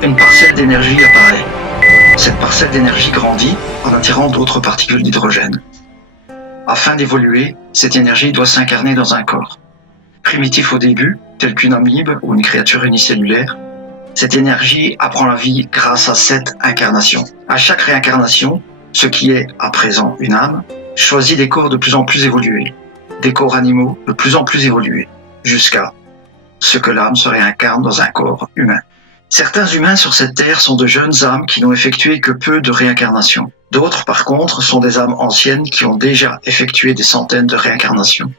terre, une parcelle d'énergie apparaît. Cette parcelle d'énergie grandit en attirant d'autres particules d'hydrogène. Afin d'évoluer, cette énergie doit s'incarner dans un corps. Primitif au début, tel qu'une amibe ou une créature unicellulaire, cette énergie apprend la vie grâce à 7 incarnations. À chaque réincarnation, ce qui est à présent une âme, choisit des corps de plus en plus évolués, des corps animaux de plus en plus évolués, jusqu'à ce que l'âme se réincarne dans un corps humain. Certains humains sur cette terre sont de jeunes âmes qui n'ont effectué que peu de réincarnations. D'autres, par contre, sont des âmes anciennes qui ont déjà effectué des centaines de réincarnations.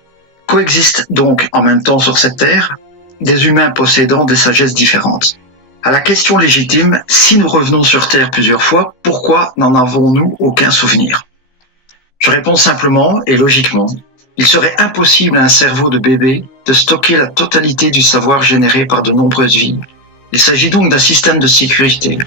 Coexistent donc en même temps sur cette terre des humains possédant des sagesses différentes. À la question légitime, si nous revenons sur Terre plusieurs fois, pourquoi n'en avons-nous aucun souvenir? Je réponds simplement et logiquement. Il serait impossible à un cerveau de bébé de stocker la totalité du savoir généré par de nombreuses vies. Il s'agit donc d'un système de sécurité.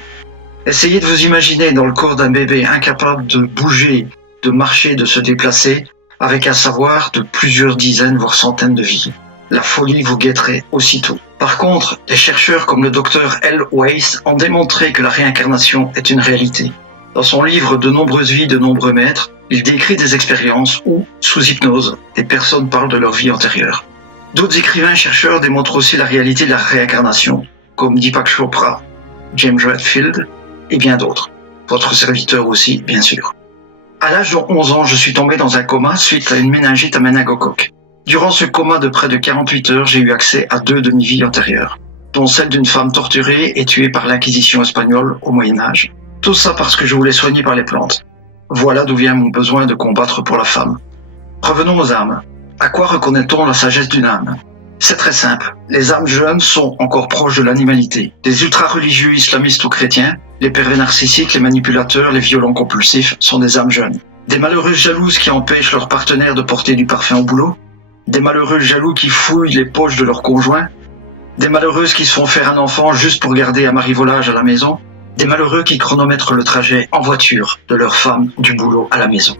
Essayez de vous imaginer dans le corps d'un bébé incapable de bouger, de marcher, de se déplacer, avec un savoir de plusieurs dizaines voire centaines de vies. La folie vous guetterait aussitôt. Par contre, des chercheurs comme le docteur L. Weiss ont démontré que la réincarnation est une réalité. Dans son livre De nombreuses vies de nombreux maîtres, il décrit des expériences où, sous hypnose, des personnes parlent de leur vie antérieure. D'autres écrivains et chercheurs démontrent aussi la réalité de la réincarnation, comme Deepak Chopra, James Redfield et bien d'autres. Votre serviteur aussi, bien sûr. À l'âge de 11 ans, je suis tombé dans un coma suite à une méningite à méningocoque. Durant ce coma de près de 48 heures, j'ai eu accès à 2 demi-vies antérieures, dont celle d'une femme torturée et tuée par l'Inquisition espagnole au Moyen-Âge. Tout ça parce que je voulais soigner par les plantes. Voilà d'où vient mon besoin de combattre pour la femme. Revenons aux âmes. À quoi reconnaît-on la sagesse d'une âme? C'est très simple. Les âmes jeunes sont encore proches de l'animalité. Les ultra-religieux islamistes ou chrétiens, les pervers narcissiques, les manipulateurs, les violents compulsifs sont des âmes jeunes. Des malheureuses jalouses qui empêchent leur partenaire de porter du parfum au boulot, des malheureux jaloux qui fouillent les poches de leurs conjoints, des malheureuses qui se font faire un enfant juste pour garder un marivolage à la maison, des malheureux qui chronomètrent le trajet en voiture de leur femme du boulot à la maison.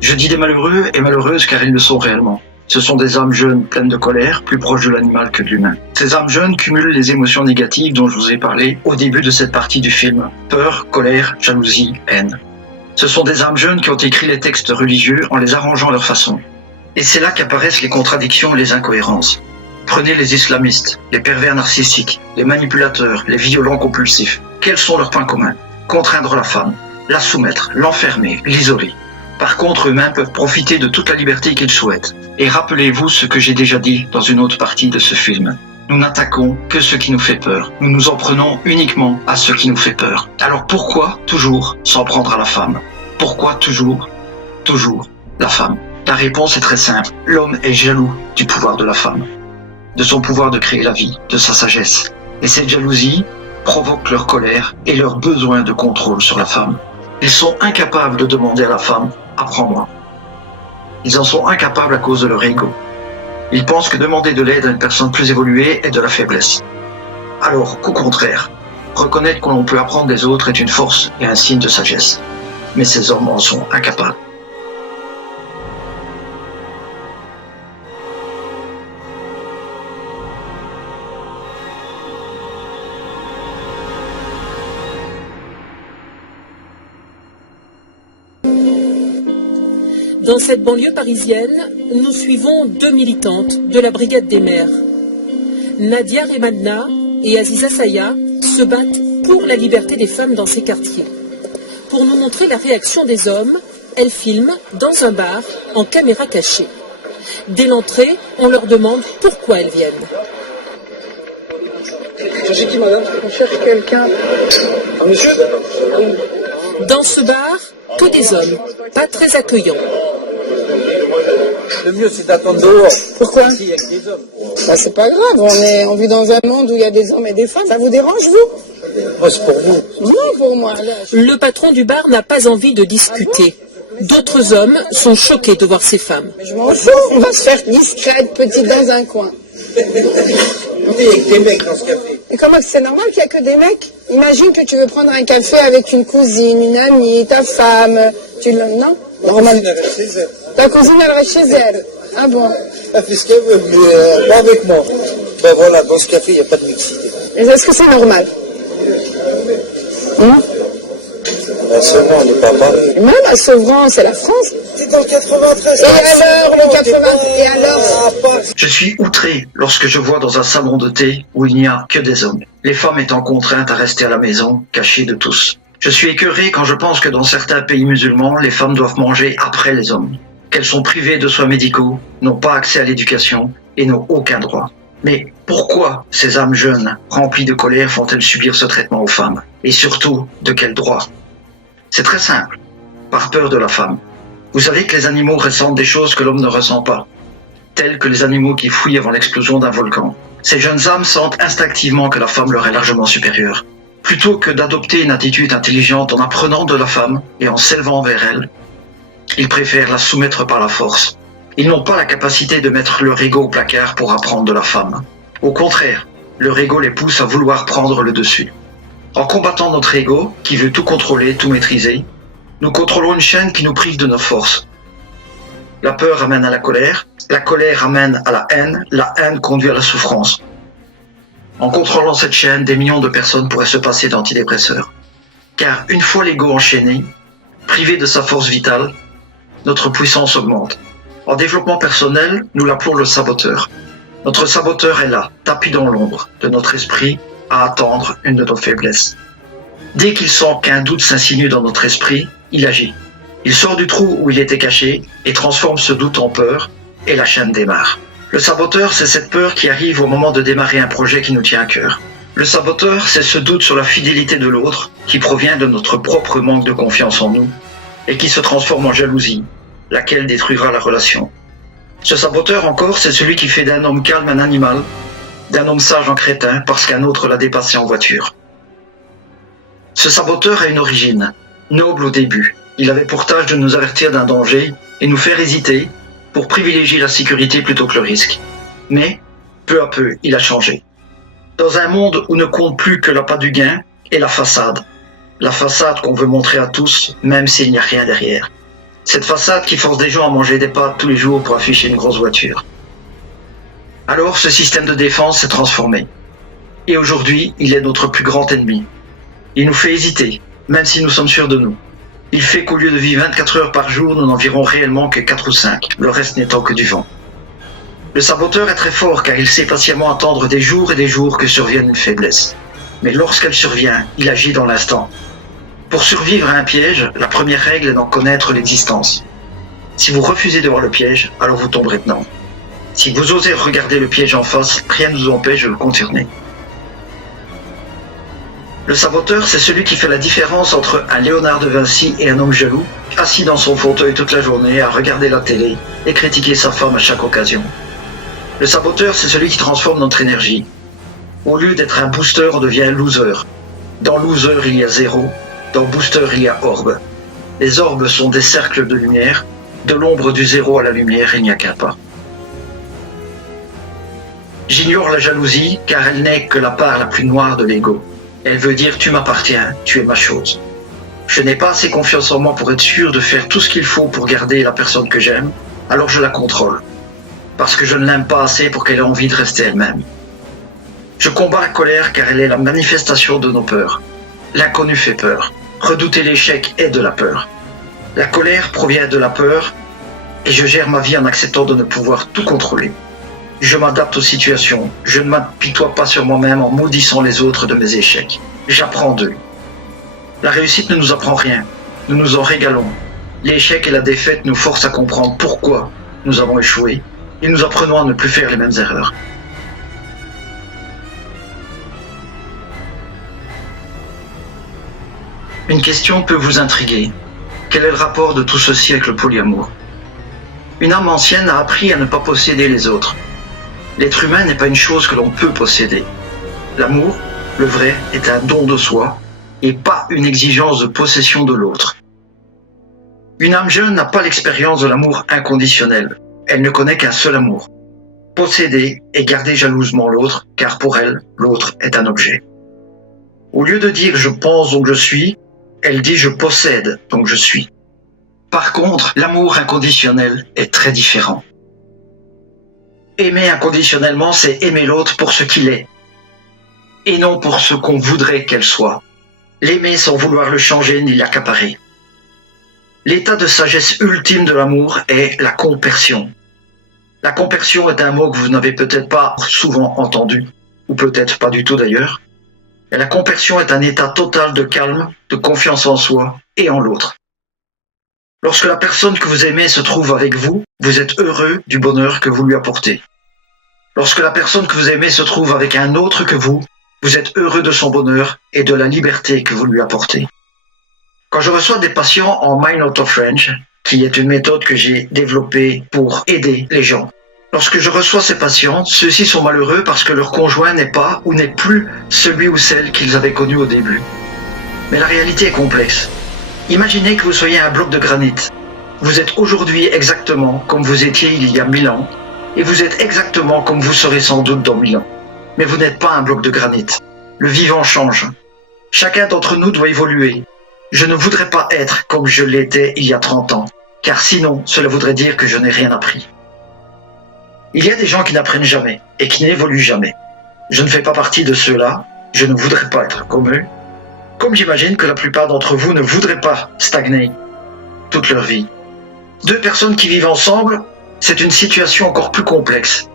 Je dis des malheureux et malheureuses car ils le sont réellement. Ce sont des âmes jeunes pleines de colère, plus proches de l'animal que de l'humain. Ces âmes jeunes cumulent les émotions négatives dont je vous ai parlé au début de cette partie du film. Peur, colère, jalousie, haine. Ce sont des âmes jeunes qui ont écrit les textes religieux en les arrangeant à leur façon. Et c'est là qu'apparaissent les contradictions et les incohérences. Prenez les islamistes, les pervers narcissiques, les manipulateurs, les violents compulsifs. Quels sont leurs points communs? Contraindre la femme, la soumettre, l'enfermer, l'isoler. Par contre, eux-mêmes peuvent profiter de toute la liberté qu'ils souhaitent. Et rappelez-vous ce que j'ai déjà dit dans une autre partie de ce film. Nous n'attaquons que ce qui nous fait peur. Nous nous en prenons uniquement à ce qui nous fait peur. Alors pourquoi toujours s'en prendre à la femme? Pourquoi toujours la femme? La réponse est très simple. L'homme est jaloux du pouvoir de la femme, de son pouvoir de créer la vie, de sa sagesse. Et cette jalousie provoque leur colère et leur besoin de contrôle sur la femme. Ils sont incapables de demander à la femme « apprends-moi ». Ils en sont incapables à cause de leur ego. Ils pensent que demander de l'aide à une personne plus évoluée est de la faiblesse. Alors qu'au contraire, reconnaître que l'on peut apprendre des autres est une force et un signe de sagesse. Mais ces hommes en sont incapables. Dans cette banlieue parisienne, nous suivons 2 militantes de la Brigade des mères. Nadia Remadna et Aziza Saya se battent pour la liberté des femmes dans ces quartiers. Pour nous montrer la réaction des hommes, elles filment dans un bar en caméra cachée. Dès l'entrée, on leur demande pourquoi elles viennent. J'ai dit madame, on cherche quelqu'un. Un monsieur? Dans ce bar, que des hommes, pas très accueillants. Le mieux c'est d'attendre dehors. Pourquoi? S'il y a que des hommes. Bah, c'est pas grave, on vit dans un monde où il y a des hommes et des femmes. Ça vous dérange, vous? Moi c'est pour vous. Non, pour moi. Là, Le patron du bar n'a pas envie de discuter. D'autres hommes sont choqués de voir ces femmes. je m'en fous, on va se faire discrète, petite dans un coin. Il y a que des mecs dans ce café. Et comment c'est normal qu'il n'y a que des mecs? Imagine que tu veux prendre un café avec une cousine, une amie, ta femme. Non? Normal. Elle reste chez elle. Ta cousine, elle reste chez elle. Ah bon? Elle fait ce qu'elle veut, mais pas avec moi. Ben voilà, dans ce café, il n'y a pas de mixité. Et est-ce que c'est normal? Non. À Sevran, on n'est pas à Paris. Même à Sevran, c'est la France. C'est dans le 93. Et alors, le 80. Et alors? Je suis outré lorsque je vois dans un salon de thé où il n'y a que des hommes, les femmes étant contraintes à rester à la maison, cachées de tous. Je suis écœuré quand je pense que dans certains pays musulmans, les femmes doivent manger après les hommes, qu'elles sont privées de soins médicaux, n'ont pas accès à l'éducation et n'ont aucun droit. Mais pourquoi ces âmes jeunes, remplies de colère, font-elles subir ce traitement aux femmes? Et surtout, de quel droit? C'est très simple, par peur de la femme. Vous savez que les animaux ressentent des choses que l'homme ne ressent pas, tels que les animaux qui fuient avant l'explosion d'un volcan. Ces jeunes âmes sentent instinctivement que la femme leur est largement supérieure. Plutôt que d'adopter une attitude intelligente en apprenant de la femme et en s'élevant vers elle, ils préfèrent la soumettre par la force. Ils n'ont pas la capacité de mettre leur ego au placard pour apprendre de la femme. Au contraire, leur ego les pousse à vouloir prendre le dessus. En combattant notre ego, qui veut tout contrôler, tout maîtriser, nous contrôlons une chaîne qui nous prive de nos forces. La peur amène à la colère amène à la haine conduit à la souffrance. En contrôlant cette chaîne, des millions de personnes pourraient se passer d'antidépresseurs. Car une fois l'ego enchaîné, privé de sa force vitale, notre puissance augmente. En développement personnel, nous l'appelons le saboteur. Notre saboteur est là, tapis dans l'ombre de notre esprit, à attendre une de nos faiblesses. Dès qu'il sent qu'un doute s'insinue dans notre esprit, il agit. Il sort du trou où il était caché et transforme ce doute en peur, et la chaîne démarre. Le saboteur, c'est cette peur qui arrive au moment de démarrer un projet qui nous tient à cœur. Le saboteur, c'est ce doute sur la fidélité de l'autre qui provient de notre propre manque de confiance en nous et qui se transforme en jalousie, laquelle détruira la relation. Ce saboteur encore, c'est celui qui fait d'un homme calme un animal, d'un homme sage un crétin parce qu'un autre l'a dépassé en voiture. Ce saboteur a une origine, noble au début. Il avait pour tâche de nous avertir d'un danger et nous faire hésiter pour privilégier la sécurité plutôt que le risque. Mais, peu à peu, il a changé. Dans un monde où ne compte plus que l'appât du gain et la façade qu'on veut montrer à tous, même s'il n'y a rien derrière. Cette façade qui force des gens à manger des pâtes tous les jours pour afficher une grosse voiture. Alors, ce système de défense s'est transformé. Et aujourd'hui, il est notre plus grand ennemi. Il nous fait hésiter, même si nous sommes sûrs de nous. Il fait qu'au lieu de vivre 24 heures par jour, nous n'en vivons réellement que 4 ou 5, le reste n'étant que du vent. Le saboteur est très fort car il sait patiemment attendre des jours et des jours que survienne une faiblesse. Mais lorsqu'elle survient, il agit dans l'instant. Pour survivre à un piège, la première règle est d'en connaître l'existence. Si vous refusez de voir le piège, alors vous tomberez dedans. Si vous osez regarder le piège en face, rien ne vous empêche de le contourner. Le saboteur, c'est celui qui fait la différence entre un Léonard de Vinci et un homme jaloux, assis dans son fauteuil toute la journée à regarder la télé et critiquer sa femme à chaque occasion. Le saboteur, c'est celui qui transforme notre énergie. Au lieu d'être un booster, on devient un loser. Dans loser, il y a zéro. Dans booster, il y a orbe. Les orbes sont des cercles de lumière. De l'ombre du zéro à la lumière, il n'y a qu'un pas. J'ignore la jalousie car elle n'est que la part la plus noire de l'ego. Elle veut dire tu m'appartiens, tu es ma chose. Je n'ai pas assez confiance en moi pour être sûr de faire tout ce qu'il faut pour garder la personne que j'aime, alors je la contrôle. Parce que je ne l'aime pas assez pour qu'elle ait envie de rester elle-même. Je combats la colère car elle est la manifestation de nos peurs. L'inconnu fait peur. Redouter l'échec est de la peur. La colère provient de la peur et je gère ma vie en acceptant de ne pouvoir tout contrôler. Je m'adapte aux situations, je ne m'apitoie pas sur moi-même en maudissant les autres de mes échecs. J'apprends d'eux. La réussite ne nous apprend rien, nous nous en régalons. L'échec et la défaite nous forcent à comprendre pourquoi nous avons échoué et nous apprenons à ne plus faire les mêmes erreurs. Une question peut vous intriguer. Quel est le rapport de tout ceci avec le polyamour? Une âme ancienne a appris à ne pas posséder les autres. L'être humain n'est pas une chose que l'on peut posséder. L'amour, le vrai, est un don de soi et pas une exigence de possession de l'autre. Une âme jeune n'a pas l'expérience de l'amour inconditionnel. Elle ne connaît qu'un seul amour. Posséder et garder jalousement l'autre, car pour elle, l'autre est un objet. Au lieu de dire « je pense donc je suis », elle dit « je possède donc je suis ». Par contre, l'amour inconditionnel est très différent. Aimer inconditionnellement, c'est aimer l'autre pour ce qu'il est, et non pour ce qu'on voudrait qu'elle soit. l'aimer sans vouloir le changer ni l'accaparer. L'état de sagesse ultime de l'amour est la compersion. La compersion est un mot que vous n'avez peut-être pas souvent entendu, ou peut-être pas du tout d'ailleurs. Et la compersion est un état total de calme, de confiance en soi et en l'autre. Lorsque la personne que vous aimez se trouve avec vous, vous êtes heureux du bonheur que vous lui apportez. Lorsque la personne que vous aimez se trouve avec un autre que vous êtes heureux de son bonheur et de la liberté que vous lui apportez. Quand je reçois des patients en Mind Out of French, qui est une méthode que j'ai développée pour aider les gens, lorsque je reçois ces patients, ceux-ci sont malheureux parce que leur conjoint n'est pas ou n'est plus celui ou celle qu'ils avaient connu au début. Mais la réalité est complexe. Imaginez que vous soyez un bloc de granit. Vous êtes aujourd'hui exactement comme vous étiez il y a 1000 ans, et vous êtes exactement comme vous serez sans doute dans 1000 ans. Mais vous n'êtes pas un bloc de granit. Le vivant change. Chacun d'entre nous doit évoluer. Je ne voudrais pas être comme je l'étais il y a 30 ans, car sinon, cela voudrait dire que je n'ai rien appris. Il y a des gens qui n'apprennent jamais et qui n'évoluent jamais. Je ne fais pas partie de ceux-là, je ne voudrais pas être comme eux, comme j'imagine que la plupart d'entre vous ne voudraient pas stagner toute leur vie. Deux personnes qui vivent ensemble, c'est une situation encore plus complexe.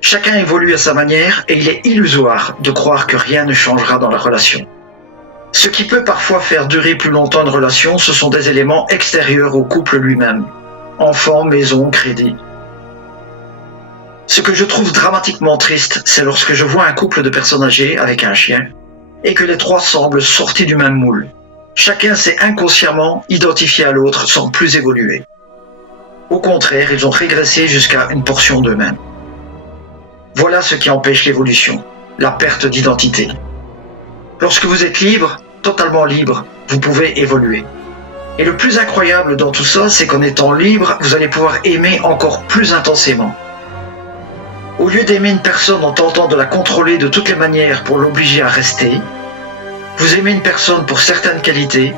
Chacun évolue à sa manière et il est illusoire de croire que rien ne changera dans la relation. Ce qui peut parfois faire durer plus longtemps une relation, ce sont des éléments extérieurs au couple lui-même. Enfants, maison, crédit. Ce que je trouve dramatiquement triste, c'est lorsque je vois un couple de personnes âgées avec un chien et que les trois semblent sortis du même moule. Chacun s'est inconsciemment identifié à l'autre sans plus évoluer. Au contraire, ils ont régressé jusqu'à une portion d'eux-mêmes. Voilà ce qui empêche l'évolution, la perte d'identité. Lorsque vous êtes libre, totalement libre, vous pouvez évoluer. Et le plus incroyable dans tout ça, c'est qu'en étant libre, vous allez pouvoir aimer encore plus intensément. Au lieu d'aimer une personne en tentant de la contrôler de toutes les manières pour l'obliger à rester, vous aimez une personne pour certaines qualités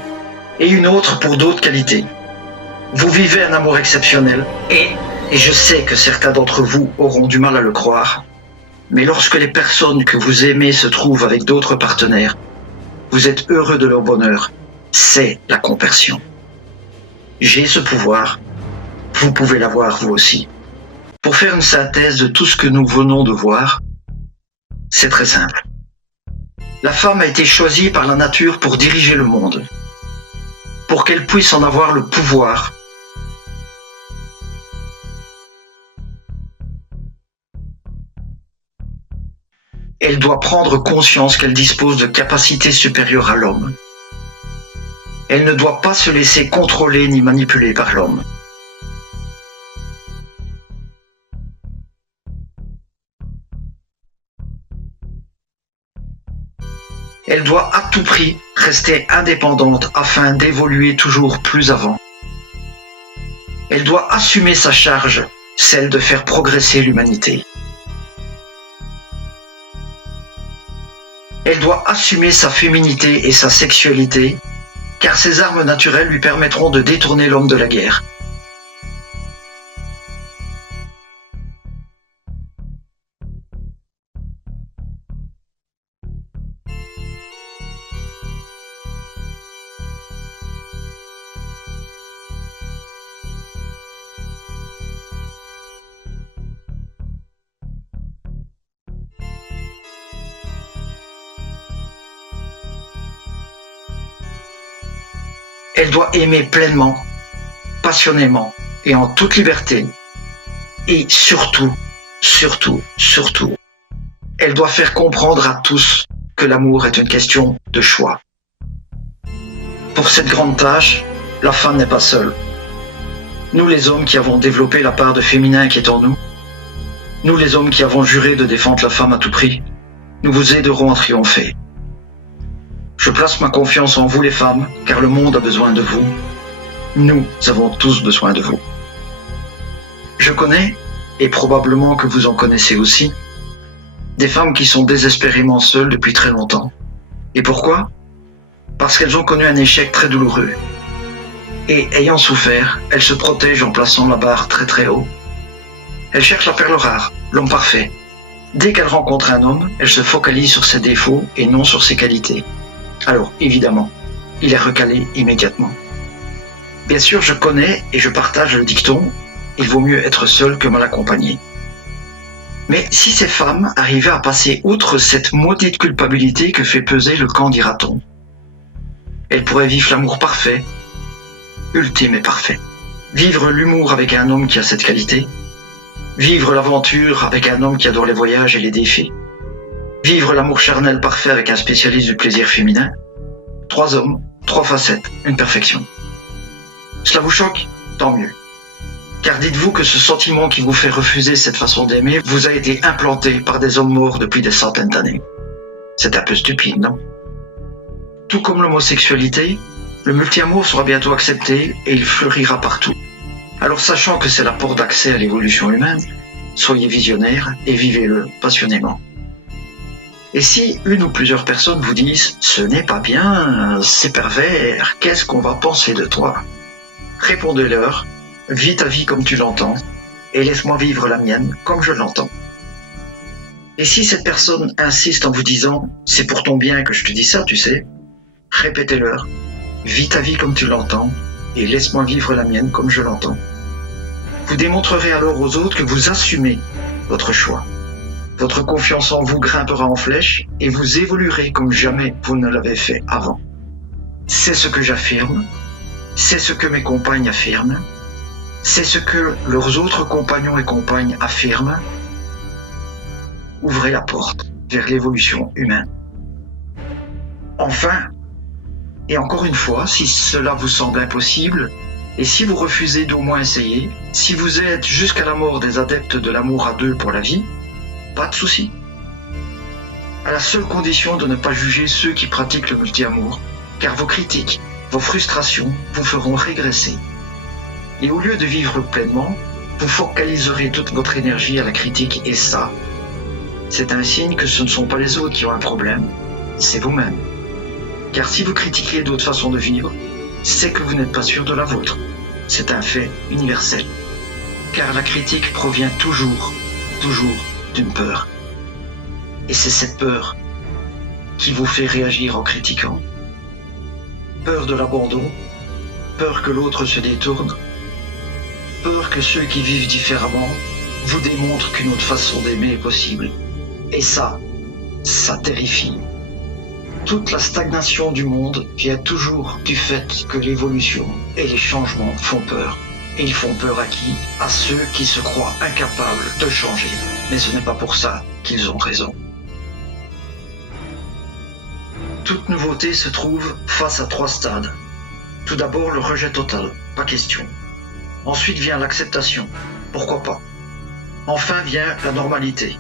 et une autre pour d'autres qualités. Vous vivez un amour exceptionnel et je sais que certains d'entre vous auront du mal à le croire, mais lorsque les personnes que vous aimez se trouvent avec d'autres partenaires, vous êtes heureux de leur bonheur. C'est la compersion. J'ai ce pouvoir, vous pouvez l'avoir vous aussi. Pour faire une synthèse de tout ce que nous venons de voir, c'est très simple. La femme a été choisie par la nature pour diriger le monde, pour qu'elle puisse en avoir le pouvoir. Elle doit prendre conscience qu'elle dispose de capacités supérieures à l'homme. Elle ne doit pas se laisser contrôler ni manipuler par l'homme. Elle doit à tout prix rester indépendante afin d'évoluer toujours plus avant. Elle doit assumer sa charge, celle de faire progresser l'humanité. Elle doit assumer sa féminité et sa sexualité, car ses armes naturelles lui permettront de détourner l'homme de la guerre. Elle doit aimer pleinement, passionnément et en toute liberté. Et surtout, elle doit faire comprendre à tous que l'amour est une question de choix. Pour cette grande tâche, la femme n'est pas seule. Nous les hommes qui avons développé la part de féminin qui est en nous, nous les hommes qui avons juré de défendre la femme à tout prix, nous vous aiderons à triompher. Je place ma confiance en vous les femmes, car le monde a besoin de vous. Nous avons tous besoin de vous. Je connais, et probablement que vous en connaissez aussi, des femmes qui sont désespérément seules depuis très longtemps. Et pourquoi ? Parce qu'elles ont connu un échec très douloureux. Et ayant souffert, elles se protègent en plaçant la barre très très haut. Elles cherchent la perle rare, l'homme parfait. Dès qu'elles rencontrent un homme, elles se focalisent sur ses défauts et non sur ses qualités. Alors, évidemment, il est recalé immédiatement. Bien sûr, je connais et je partage le dicton « Il vaut mieux être seul que mal accompagné ». Mais si ces femmes arrivaient à passer outre cette maudite culpabilité que fait peser le qu'en dira-t-on, elles pourraient vivre l'amour parfait, ultime et parfait. Vivre l'humour avec un homme qui a cette qualité. Vivre l'aventure avec un homme qui adore les voyages et les défis. Vivre l'amour charnel parfait avec un spécialiste du plaisir féminin. 3 hommes, 3 facettes, une perfection. Cela vous choque? Tant mieux. Car dites-vous que ce sentiment qui vous fait refuser cette façon d'aimer vous a été implanté par des hommes morts depuis des centaines d'années. C'est un peu stupide, non? Tout comme l'homosexualité, le multi-amour sera bientôt accepté et il fleurira partout. Alors sachant que c'est la porte d'accès à l'évolution humaine, soyez visionnaires et vivez-le passionnément. Et si une ou plusieurs personnes vous disent « ce n'est pas bien, c'est pervers, qu'est-ce qu'on va penser de toi ?» Répondez-leur « vis ta vie comme tu l'entends et laisse-moi vivre la mienne comme je l'entends. » Et si cette personne insiste en vous disant « c'est pour ton bien que je te dis ça, tu sais », répétez-leur « vis ta vie comme tu l'entends et laisse-moi vivre la mienne comme je l'entends. » Vous démontrerez alors aux autres que vous assumez votre choix. Votre confiance en vous grimpera en flèche et vous évoluerez comme jamais vous ne l'avez fait avant. C'est ce que j'affirme, c'est ce que mes compagnes affirment, c'est ce que leurs autres compagnons et compagnes affirment. Ouvrez la porte vers l'évolution humaine. Enfin, et encore une fois, si cela vous semble impossible, et si vous refusez d'au moins essayer, si vous êtes jusqu'à la mort des adeptes de l'amour à deux pour la vie, pas de souci. À la seule condition de ne pas juger ceux qui pratiquent le multi-amour, car vos critiques, vos frustrations vous feront régresser. Et au lieu de vivre pleinement, vous focaliserez toute votre énergie à la critique et ça, c'est un signe que ce ne sont pas les autres qui ont un problème, c'est vous-même. Car si vous critiquez d'autres façons de vivre, c'est que vous n'êtes pas sûr de la vôtre. C'est un fait universel. Car la critique provient toujours d'une peur. Et c'est cette peur qui vous fait réagir en critiquant. Peur de l'abandon, peur que l'autre se détourne, peur que ceux qui vivent différemment vous démontrent qu'une autre façon d'aimer est possible. Et ça terrifie. Toute la stagnation du monde vient toujours du fait que l'évolution et les changements font peur. Et ils font peur à qui? À ceux qui se croient incapables de changer. Mais ce n'est pas pour ça qu'ils ont raison. Toute nouveauté se trouve face à 3 stades. Tout d'abord, le rejet total, pas question. Ensuite vient l'acceptation, pourquoi pas. Enfin vient la normalité.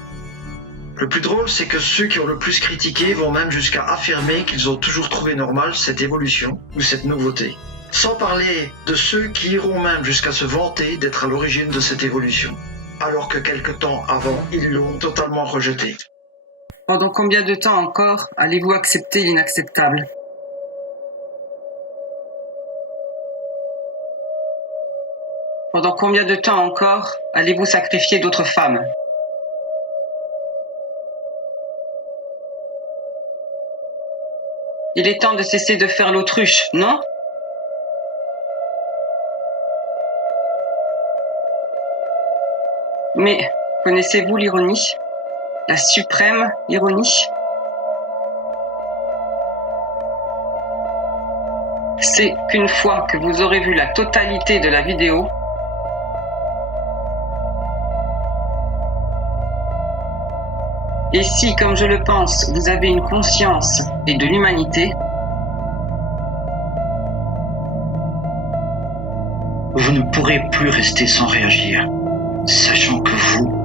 Le plus drôle, c'est que ceux qui ont le plus critiqué vont même jusqu'à affirmer qu'ils ont toujours trouvé normal cette évolution ou cette nouveauté. Sans parler de ceux qui iront même jusqu'à se vanter d'être à l'origine de cette évolution, alors que quelque temps avant, ils l'ont totalement rejeté. Pendant combien de temps encore allez-vous accepter l'inacceptable? Pendant combien de temps encore allez-vous sacrifier d'autres femmes? Il est temps de cesser de faire l'autruche, non? Mais connaissez-vous l'ironie? La suprême ironie? C'est qu'une fois que vous aurez vu la totalité de la vidéo, et si, comme je le pense, vous avez une conscience et de l'humanité, vous ne pourrez plus rester sans réagir, sachant que vous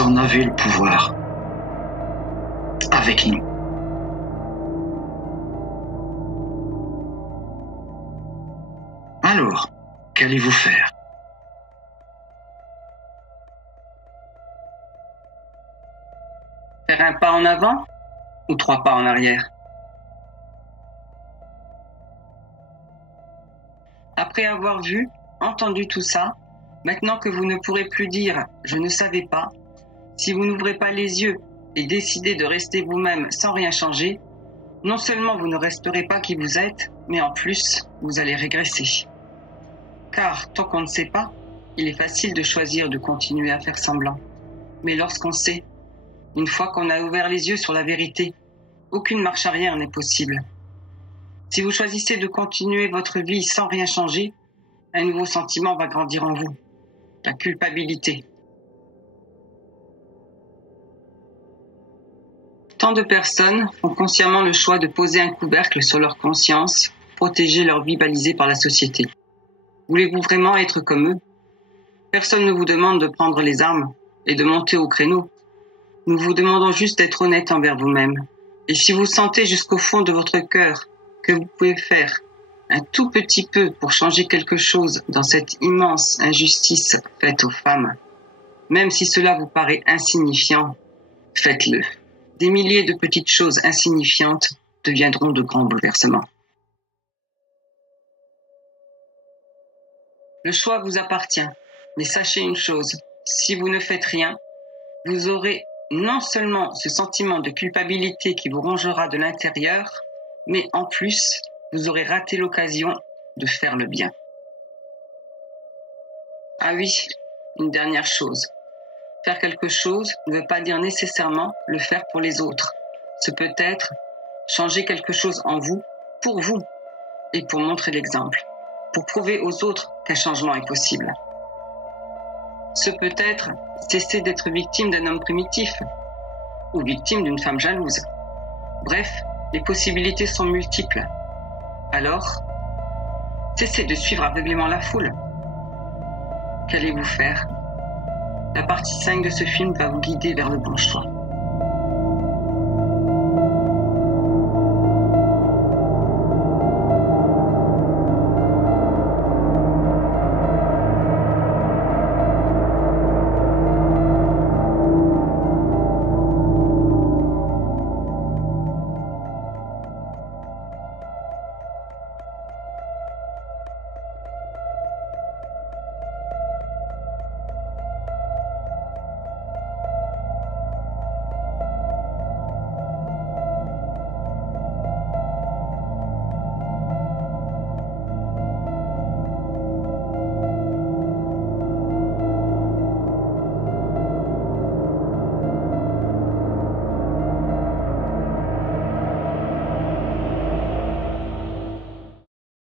en avez le pouvoir. Avec nous. Alors, qu'allez-vous faire? faire un pas en avant ou 3 pas en arrière? Après avoir vu, entendu tout ça, maintenant que vous ne pourrez plus dire « je ne savais pas », Si vous n'ouvrez pas les yeux et décidez de rester vous-même sans rien changer, non seulement vous ne resterez pas qui vous êtes, mais en plus, vous allez régresser. Car tant qu'on ne sait pas, il est facile de choisir de continuer à faire semblant. Mais lorsqu'on sait, une fois qu'on a ouvert les yeux sur la vérité, aucune marche arrière n'est possible. Si vous choisissez de continuer votre vie sans rien changer, un nouveau sentiment va grandir en vous, la culpabilité. Tant de personnes font consciemment le choix de poser un couvercle sur leur conscience, protéger leur vie balisée par la société. Voulez-vous vraiment être comme eux ? Personne ne vous demande de prendre les armes et de monter au créneau. Nous vous demandons juste d'être honnête envers vous-même. Et si vous sentez jusqu'au fond de votre cœur que vous pouvez faire un tout petit peu pour changer quelque chose dans cette immense injustice faite aux femmes, même si cela vous paraît insignifiant, faites-le. Des milliers de petites choses insignifiantes deviendront de grands bouleversements. Le choix vous appartient, mais sachez une chose, si vous ne faites rien, vous aurez non seulement ce sentiment de culpabilité qui vous rongera de l'intérieur, mais en plus, vous aurez raté l'occasion de faire le bien. Ah oui, une dernière chose. Faire quelque chose ne veut pas dire nécessairement le faire pour les autres. Ce peut être changer quelque chose en vous, pour vous, et pour montrer l'exemple, pour prouver aux autres qu'un changement est possible. Ce peut être cesser d'être victime d'un homme primitif, ou victime d'une femme jalouse. Bref, les possibilités sont multiples. Alors, cessez de suivre aveuglément la foule. Qu'allez-vous faire ? La partie 5 de ce film va vous guider vers le bon choix.